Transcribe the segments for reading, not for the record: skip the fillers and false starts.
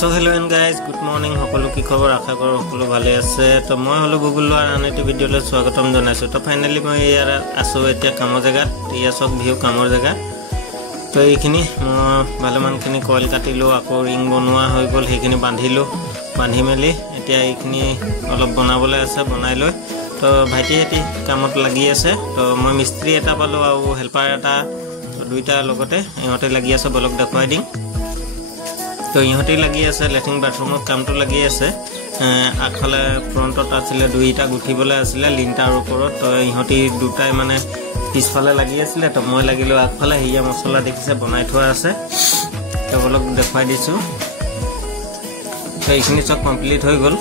So hello and guys, good morning. সকলো কি খবৰ আশা কৰো সকলো ভালে আছে তো মই হলো গুগল আৰ আনটি ভিডিওলে স্বাগতম জনাইছো তো ফাইনালি মই ইয়াৰ আছো এতিয়া কামৰ জায়গাত ইয়া সব ভিউ কামৰ জায়গা তো এইখিনি ভালেমানখিনি কইল কাটিলো আকৌ ৰিং বনোৱা হৈ গল সেইখিনি বান্ধি মেলি এতিয়া এইখিনি অলপ বনাবলৈ আছে বনাই লৈ তো ভাইটি এটি কামত লাগি আছে তো মই মিস্ত্রি এটা পালো আৰু হেল্পাৰ এটা দুইটা লগতে ইহঁতে লাগি আছে বলক দেখুৱাই দিম তো ইহঁতে লাগি আছে লেট্ৰিন বাথৰুমত কামটো লাগি আছে আগফালে ফ্ৰণ্টত আছিল দুইটা গুঠিবলৈ আছিল লিন্টাৰ ওপৰত তো ইহঁতে দুটাই মানে পিছফালে লাগি আছিল তো মই লাগিলো আগফালে হিয়া মছলা দেখিছে বনাই থোৱা আছে তো বলক দেখুৱাই দিছো তো এইখিনি সব কমপ্লিট হৈ গল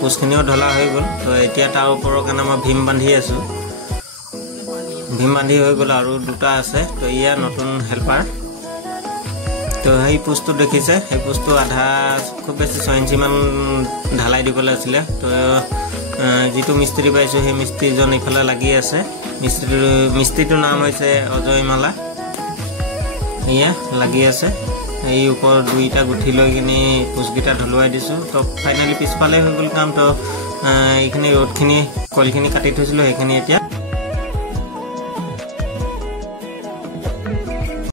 পুছখিনিও ঢলা হৈ গল তো এতিয়া তাৰ ওপৰৰ কাৰণে মই ভীম বান্ধি আছো ভীম বান্ধি হৈ গল আৰু দুটা আছে তো ইয়া নতুন হেল্পাৰ তো এই পোস্টটো দেখিছে এই পোস্টটো আধা খুব বেছি 6 ইঞ্চি মান ঢালাই দিবলৈ আছিল তো যেটো মিস্ত্রি পাইছো সেই মিস্ত্রিজন ইফালে লাগি আছে মিস্ত্ৰিটোৰ নাম হৈছে অজয় মালা ইয়া লাগি আছে এই ওপৰ দুইটা গুঠি লৈ কিনি পোস্টগিটা ঢলুৱাই দিছো তো ফাইনালি পিছফালে হৈ গল কাম তো এইখিনি ৰডখিনি কলখিনি কাটি থৈছিল সেইখিনি এতিয়া